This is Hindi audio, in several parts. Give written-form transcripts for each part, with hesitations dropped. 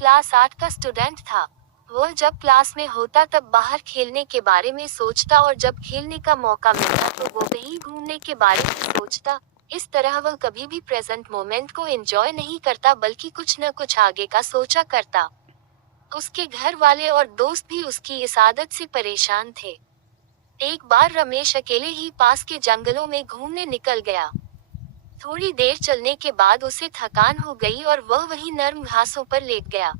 क्लास 8 का स्टूडेंट था। वह जब क्लास में होता तब बाहर खेलने के बारे में सोचता और जब खेलने का मौका मिलता तो वो कहीं घूमने के बारे में सोचता। इस तरह वह कभी भी प्रेजेंट मोमेंट को एंजॉय नहीं करता बल्कि कुछ न कुछ आगे का सोचा करता। उसके घर वाले और दोस्त भी उसकी इस आदत से परेशान थे। एक बार रमेश अकेले ही पास के जंगलों में घूमने निकल गया। थोड़ी देर चलने के बाद उसे थकान हो गई और वह वहीं नर्म घासों पर लेट गया।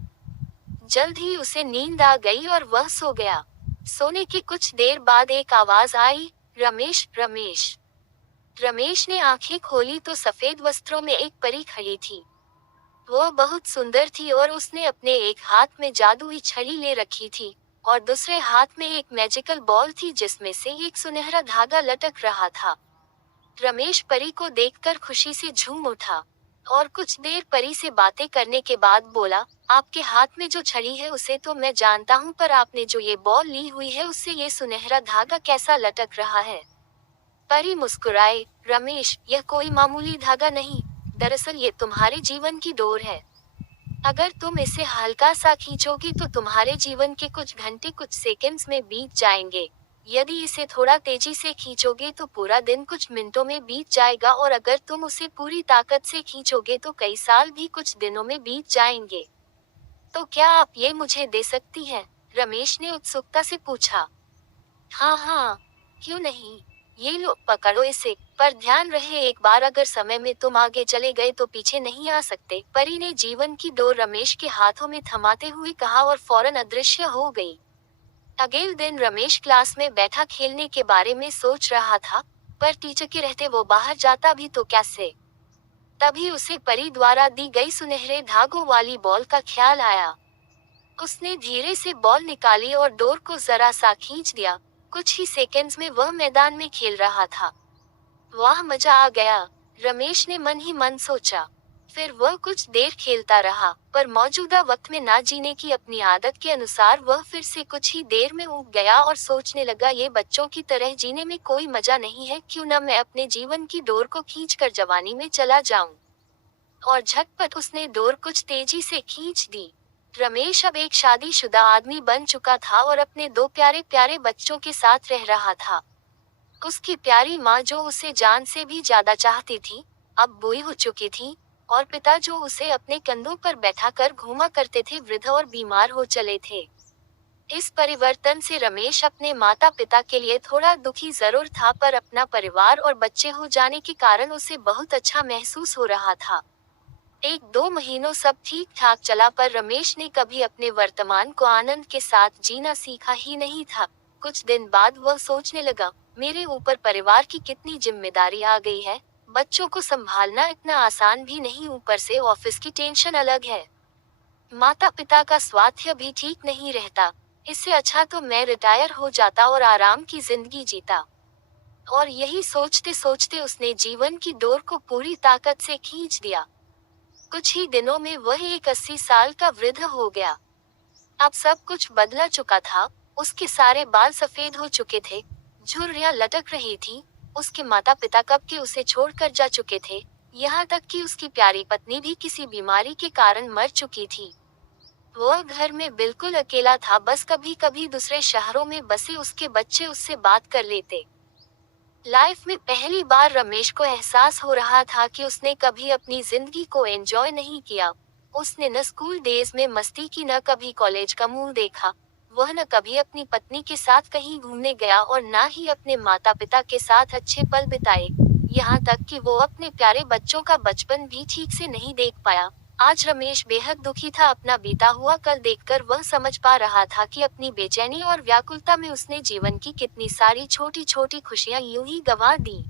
जल्द ही उसे नींद आ गई और वह सो गया। सोने की कुछ देर बाद एक आवाज आई, रमेश रमेश। रमेश ने आंखें खोली तो सफेद वस्त्रों में एक परी खड़ी थी। वह बहुत सुंदर थी और उसने अपने एक हाथ में जादुई छड़ी ले रखी थी और दूसरे हाथ में एक मैजिकल बॉल थी जिसमें से एक सुनहरा धागा लटक रहा था। रमेश परी को देखकर खुशी से झूम उठा और कुछ देर परी से बातें करने के बाद बोला, आपके हाथ में जो छड़ी है उसे तो मैं जानता हूँ, पर आपने जो ये बॉल ली हुई है उससे ये सुनहरा धागा कैसा लटक रहा है। परी मुस्कुराए, रमेश, यह कोई मामूली धागा नहीं, दरअसल ये तुम्हारे जीवन की डोर है। अगर तुम इसे हल्का सा खींचोगी तो तुम्हारे जीवन के कुछ घंटे कुछ सेकंड्स में बीत जाएंगे। यदि इसे थोड़ा तेजी से खींचोगे तो पूरा दिन कुछ मिनटों में बीत जाएगा और अगर तुम उसे पूरी ताकत से खींचोगे तो कई साल भी कुछ दिनों में बीत जाएंगे। तो क्या आप ये मुझे दे सकती हैं? रमेश ने उत्सुकता से पूछा। हाँ हाँ, क्यों नहीं, ये लो पकड़ो इसे, पर ध्यान रहे एक बार अगर समय में तुम आगे चले गए तो पीछे नहीं आ सकते। परी ने जीवन की डोर रमेश के हाथों में थमाते हुए कहा और फौरन अदृश्य हो गई। अगले दिन रमेश क्लास में बैठा खेलने के बारे में सोच रहा था, पर टीचर के रहते वो बाहर जाता भी तो कैसे। तभी उसे परी द्वारा दी गई सुनहरे धागों वाली बॉल का ख्याल आया। उसने धीरे से बॉल निकाली और डोर को जरा सा खींच दिया। कुछ ही सेकंड्स में वह मैदान में खेल रहा था। वाह, मजा आ गया, रमेश ने मन ही मन सोचा। फिर वह कुछ देर खेलता रहा, पर मौजूदा वक्त में ना जीने की अपनी आदत के अनुसार वह फिर से कुछ ही देर में ऊब गया और सोचने लगा, ये बच्चों की तरह जीने में कोई मजा नहीं है, क्यों न मैं अपने जीवन की डोर को खींचकर जवानी में चला जाऊं। और झटपट उसने डोर कुछ तेजी से खींच दी। रमेश अब एक शादीशुदा आदमी बन चुका था और अपने दो प्यारे प्यारे बच्चों के साथ रह रहा था। उसकी प्यारी माँ जो उसे जान से भी ज्यादा चाहती थी, अब बूढ़ी हो चुकी थी और पिता जो उसे अपने कंधों पर बैठाकर घुमा करते थे वृद्ध और बीमार हो चले थे। इस परिवर्तन से रमेश अपने माता पिता के लिए थोड़ा दुखी जरूर था, पर अपना परिवार और बच्चे हो जाने के कारण उसे बहुत अच्छा महसूस हो रहा था। एक दो महीनों सब ठीक ठाक चला, पर रमेश ने कभी अपने वर्तमान को आनंद के साथ जीना सीखा ही नहीं था। कुछ दिन बाद वह सोचने लगा, मेरे ऊपर परिवार की कितनी जिम्मेदारी आ गई है। बच्चों को संभालना इतना आसान भी नहीं, ऊपर से ऑफिस की टेंशन अलग है। माता पिता का स्वास्थ्य भी ठीक नहीं रहता। इससे अच्छा तो मैं रिटायर हो जाता और आराम की जिंदगी जीता। और यही सोचते सोचते उसने जीवन की डोर को पूरी ताकत से खींच दिया। कुछ ही दिनों में वह एक 80 साल का वृद्ध हो गया। अब सब कुछ बदला चुका था। उसके सारे बाल सफेद हो चुके थे, झुर्रियां लटक रही थी। उसके माता पिता कब के उसे छोड़कर जा चुके थे, यहाँ तक कि उसकी प्यारी पत्नी भी किसी बीमारी के कारण मर चुकी थी। वह घर में बिल्कुल अकेला था, बस कभी कभी दूसरे शहरों में बसे उसके बच्चे उससे बात कर लेते। लाइफ में पहली बार रमेश को एहसास हो रहा था कि उसने कभी अपनी जिंदगी को एंजॉय नहीं किया। उसने न स्कूल डेज में मस्ती की, न कभी कॉलेज का मुंह देखा। वह न कभी अपनी पत्नी के साथ कहीं घूमने गया और न ही अपने माता पिता के साथ अच्छे पल बिताए। यहाँ तक कि वो अपने प्यारे बच्चों का बचपन भी ठीक से नहीं देख पाया। आज रमेश बेहद दुखी था। अपना बीता हुआ कल देखकर वह समझ पा रहा था कि अपनी बेचैनी और व्याकुलता में उसने जीवन की कितनी सारी छोटी छोटी खुशियां यूं ही गंवा दी।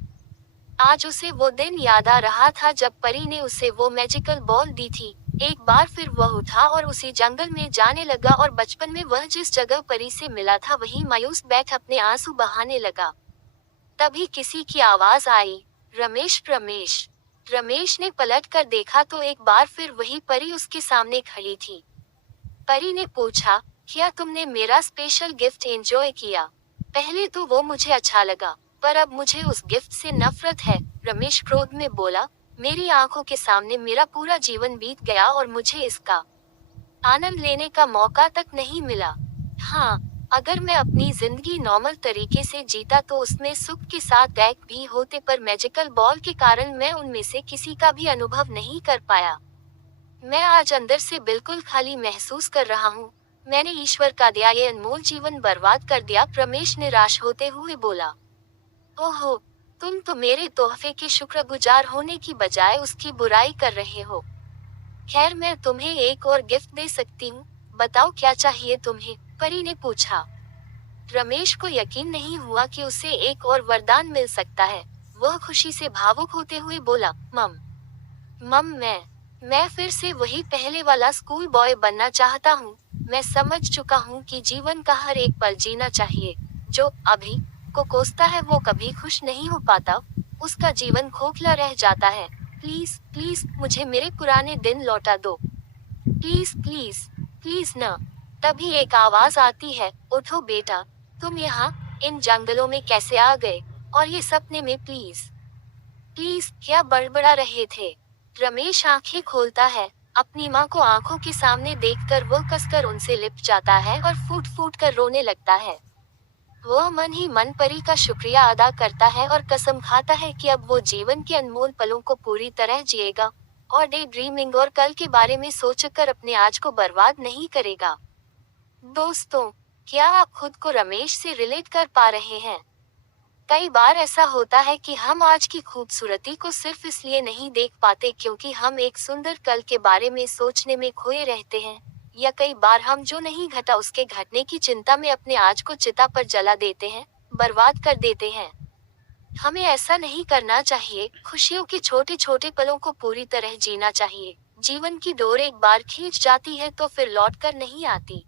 आज उसे वो दिन याद आ रहा था जब परी ने उसे वो मैजिकल बॉल दी थी। एक बार फिर वह उठा और उसी जंगल में जाने लगा और बचपन में वह जिस जगह परी से मिला था वहीं मायूस बैठ अपने आंसू बहाने लगा। तभी किसी की आवाज आई, रमेश रमेश। रमेश ने पलट कर देखा तो एक बार फिर वही परी उसके सामने खड़ी थी। परी ने पूछा, क्या तुमने मेरा स्पेशल गिफ्ट एंजॉय किया? पहले तो वो मुझे अच्छा लगा, पर अब मुझे उस गिफ्ट से नफरत है, रमेश क्रोध में बोला। मेरी आंखों के सामने मेरा पूरा जीवन बीत गया और मुझे इसका आनंद लेने का मौका तक नहीं मिला। हाँ, अगर मैं अपनी जिंदगी नॉर्मल तरीके से जीता तो उसमें सुख के साथ एक भी होते, पर मैजिकल बॉल के कारण मैं उनमें से किसी का भी अनुभव नहीं कर पाया। मैं आज अंदर से बिल्कुल खाली महसूस कर रहा हूँ। मैंने ईश्वर का दिया ये अनमोल जीवन बर्बाद कर दिया, रमेश निराश होते हुए बोला। ओहो, तुम तो मेरे तोहफे के शुक्रगुजार होने की बजाय उसकी बुराई कर रहे हो। खैर, मैं तुम्हें एक और गिफ्ट दे सकती हूँ। बताओ क्या चाहिए तुम्हें? परी ने पूछा। रमेश को यकीन नहीं हुआ कि उसे एक और वरदान मिल सकता है। वह खुशी से भावुक होते हुए बोला, मम मम मैं फिर से वही पहले वाला स्कूल बॉय बनना चाहता हूँ। मैं समझ चुका हूँ कि जीवन का हर एक पल जीना चाहिए। जो अभी को कोसता है वो कभी खुश नहीं हो पाता, उसका जीवन खोखला रह जाता है। प्लीज प्लीज मुझे मेरे पुराने दिन लौटा दो। प्लीज प्लीज प्लीज न। तभी एक आवाज आती है, उठो बेटा, तुम यहाँ इन जंगलों में कैसे आ गए, और ये सपने में? प्लीज प्लीज क्या बड़बड़ा रहे थे? रमेश आंखें खोलता है। अपनी माँ को आंखों के सामने देखकर वो कसकर उनसे लिपट जाता है और फूट फूट कर रोने लगता है। वह मन ही मन परी का शुक्रिया अदा करता है और कसम खाता है कि अब वो जीवन के अनमोल पलों को पूरी तरह जिएगा और डे ड्रीमिंग और कल के बारे में सोचकर अपने आज को बर्बाद नहीं करेगा। दोस्तों, क्या आप खुद को रमेश से रिलेट कर पा रहे हैं? कई बार ऐसा होता है कि हम आज की खूबसूरती को सिर्फ इसलिए नहीं देख पाते क्योंकि हम एक सुंदर कल के बारे में सोचने में खोए रहते हैं, या कई बार हम जो नहीं घटा उसके घटने की चिंता में अपने आज को चिता पर जला देते हैं, बर्बाद कर देते हैं। हमें ऐसा नहीं करना चाहिए। खुशियों के छोटे छोटे पलों को पूरी तरह जीना चाहिए। जीवन की डोर एक बार खींच जाती है तो फिर लौट कर नहीं आती।